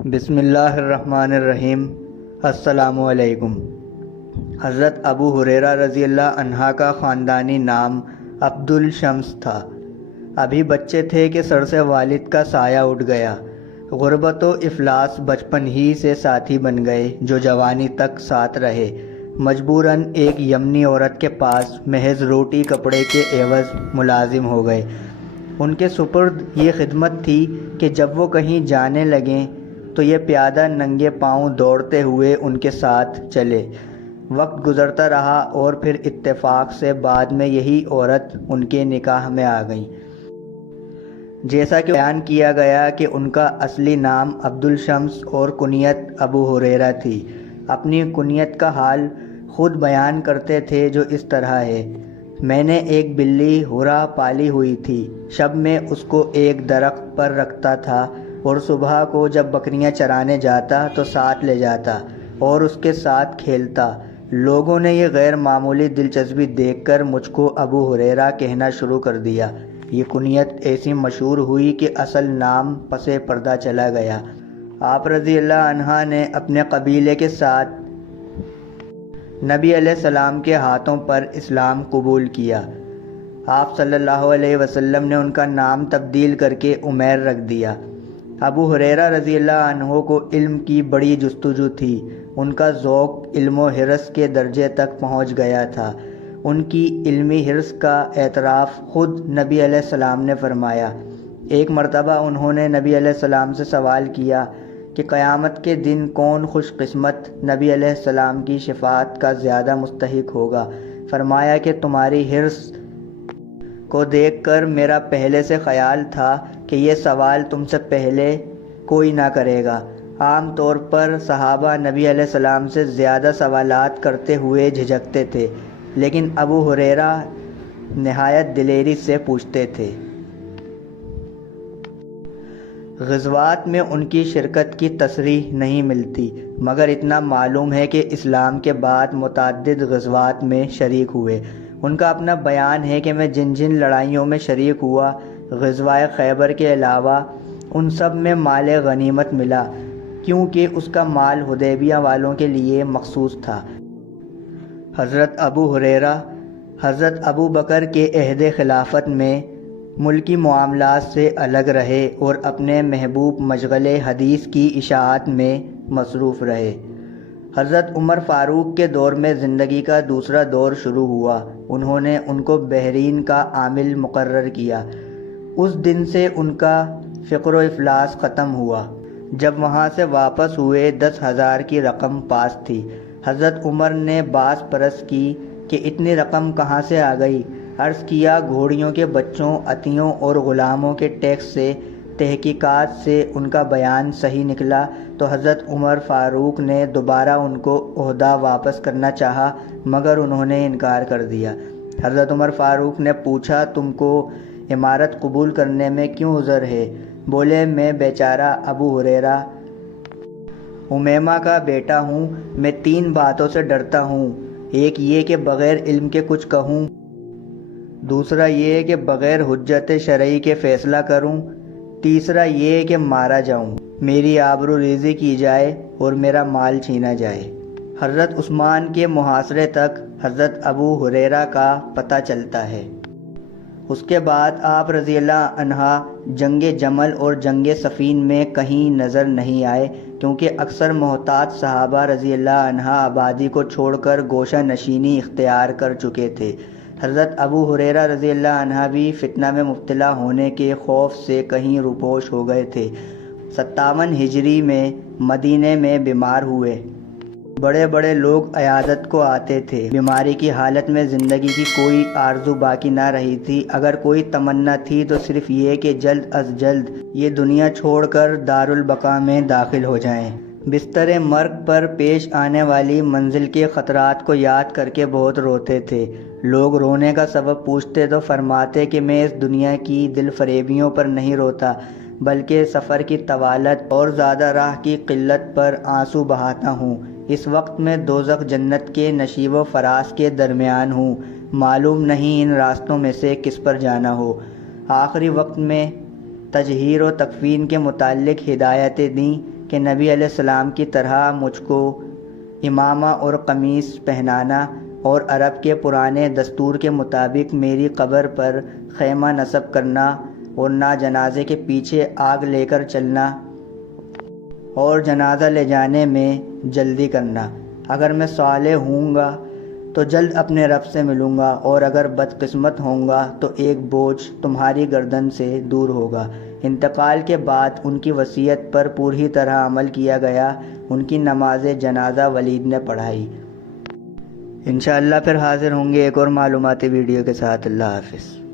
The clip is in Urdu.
بسم اللہ الرحمن الرحیم۔ السلام علیکم۔ حضرت ابو ہریرہ رضی اللہ عنہ کا خاندانی نام عبد الشمس تھا۔ ابھی بچے تھے کہ سر سے والد کا سایہ اٹھ گیا۔ غربت و افلاس بچپن ہی سے ساتھی بن گئے جو جوانی تک ساتھ رہے۔ مجبوراً ایک یمنی عورت کے پاس محض روٹی کپڑے کے عوض ملازم ہو گئے۔ ان کے سپرد یہ خدمت تھی کہ جب وہ کہیں جانے لگیں تو یہ پیادہ ننگے پاؤں دوڑتے ہوئے ان کے ساتھ چلے۔ وقت گزرتا رہا اور پھر اتفاق سے بعد میں یہی عورت ان کے نکاح میں آ گئی۔ جیسا کہ بیان کیا گیا کہ ان کا اصلی نام عبد الشمس اور کنیت ابو ہریرہ تھی۔ اپنی کنیت کا حال خود بیان کرتے تھے جو اس طرح ہے: میں نے ایک بلی ہرا پالی ہوئی تھی۔ شب میں اس کو ایک درخت پر رکھتا تھا اور صبح کو جب بکریاں چرانے جاتا تو ساتھ لے جاتا اور اس کے ساتھ کھیلتا۔ لوگوں نے یہ غیر معمولی دلچسپی دیکھ کر مجھ کو ابو ہریرہ کہنا شروع کر دیا۔ یہ کنیت ایسی مشہور ہوئی کہ اصل نام پس پردہ چلا گیا۔ آپ رضی اللہ عنہ نے اپنے قبیلے کے ساتھ نبی علیہ السلام کے ہاتھوں پر اسلام قبول کیا۔ آپ صلی اللہ علیہ وسلم نے ان کا نام تبدیل کر کے عمیر رکھ دیا۔ ابو ہریرہ رضی اللہ عنہ کو علم کی بڑی جستجو تھی۔ ان کا ذوق علم و حرص کے درجے تک پہنچ گیا تھا۔ ان کی علمی حرص کا اعتراف خود نبی علیہ السلام نے فرمایا۔ ایک مرتبہ انہوں نے نبی علیہ السلام سے سوال کیا کہ قیامت کے دن کون خوش قسمت نبی علیہ السلام کی شفاعت کا زیادہ مستحق ہوگا؟ فرمایا کہ تمہاری حرص کو دیکھ کر میرا پہلے سے خیال تھا کہ یہ سوال تم سے پہلے کوئی نہ کرے گا۔ عام طور پر صحابہ نبی علیہ السلام سے زیادہ سوالات کرتے ہوئے جھجکتے تھے، لیکن ابو ہریرہ نہایت دلیری سے پوچھتے تھے۔ غزوات میں ان کی شرکت کی تصریح نہیں ملتی، مگر اتنا معلوم ہے کہ اسلام کے بعد متعدد غزوات میں شریک ہوئے۔ ان کا اپنا بیان ہے کہ میں جن جن لڑائیوں میں شریک ہوا، غزوہ خیبر کے علاوہ ان سب میں مال غنیمت ملا، کیونکہ اس کا مال حدیبیہ والوں کے لیے مخصوص تھا۔ حضرت ابو ہریرہ حضرت ابو بکر کے عہد خلافت میں ملکی معاملات سے الگ رہے اور اپنے محبوب مشغلِ حدیث کی اشاعت میں مصروف رہے۔ حضرت عمر فاروق کے دور میں زندگی کا دوسرا دور شروع ہوا۔ انہوں نے ان کو بحرین کا عامل مقرر کیا۔ اس دن سے ان کا فقر و افلاس ختم ہوا۔ جب وہاں سے واپس ہوئے 10,000 کی رقم پاس تھی۔ حضرت عمر نے باس پرس کی کہ اتنی رقم کہاں سے آ گئی؟ عرض کیا گھوڑیوں کے بچوں، عطیوں اور غلاموں کے ٹیکس سے۔ تحقیقات سے ان کا بیان صحیح نکلا تو حضرت عمر فاروق نے دوبارہ ان کو عہدہ واپس کرنا چاہا، مگر انہوں نے انکار کر دیا۔ حضرت عمر فاروق نے پوچھا تم کو امارت قبول کرنے میں کیوں عذر ہے؟ بولے میں بیچارہ ابو ہریرہ امیمہ کا بیٹا ہوں، میں 3 باتوں سے ڈرتا ہوں۔ ایک یہ کہ بغیر علم کے کچھ کہوں، دوسرا یہ کہ بغیر حجت شرعی کے فیصلہ کروں، تیسرا یہ کہ مارا جاؤں، میری آبرو ریزی کی جائے اور میرا مال چھینا جائے۔ حضرت عثمان کے محاصرے تک حضرت ابو ہریرہ کا پتہ چلتا ہے۔ اس کے بعد آپ رضی اللہ عنہ جنگ جمل اور جنگ صفین میں کہیں نظر نہیں آئے، کیونکہ اکثر محتاط صحابہ رضی اللہ عنہ آبادی کو چھوڑ کر گوشہ نشینی اختیار کر چکے تھے۔ حضرت ابو ہریرہ رضی اللہ عنہ بھی فتنہ میں مبتلا ہونے کے خوف سے کہیں روپوش ہو گئے تھے۔ 57 ہجری میں مدینے میں بیمار ہوئے۔ بڑے بڑے لوگ عیادت کو آتے تھے۔ بیماری کی حالت میں زندگی کی کوئی آرزو باقی نہ رہی تھی۔ اگر کوئی تمنا تھی تو صرف یہ کہ جلد از جلد یہ دنیا چھوڑ کر دارالبقاء میں داخل ہو جائیں۔ بستر مرگ پر پیش آنے والی منزل کے خطرات کو یاد کر کے بہت روتے تھے۔ لوگ رونے کا سبب پوچھتے تو فرماتے کہ میں اس دنیا کی دل فریبیوں پر نہیں روتا، بلکہ سفر کی طوالت اور زیادہ راہ کی قلت پر آنسو بہاتا ہوں۔ اس وقت میں دوزخ جنت کے نشیب و فراز کے درمیان ہوں، معلوم نہیں ان راستوں میں سے کس پر جانا ہو۔ آخری وقت میں تجہیر و تکفین کے متعلق ہدایتیں دیں کہ نبی علیہ السلام کی طرح مجھ کو امامہ اور قمیص پہنانا اور عرب کے پرانے دستور کے مطابق میری قبر پر خیمہ نصب کرنا اور نہ جنازے کے پیچھے آگ لے کر چلنا اور جنازہ لے جانے میں جلدی کرنا۔ اگر میں صالح ہوں گا تو جلد اپنے رب سے ملوں گا، اور اگر بدقسمت ہوں گا تو ایک بوجھ تمہاری گردن سے دور ہوگا۔ انتقال کے بعد ان کی وصیت پر پوری طرح عمل کیا گیا۔ ان کی نماز جنازہ ولید نے پڑھائی۔ انشاءاللہ پھر حاضر ہوں گے ایک اور معلوماتی ویڈیو کے ساتھ۔ اللہ حافظ۔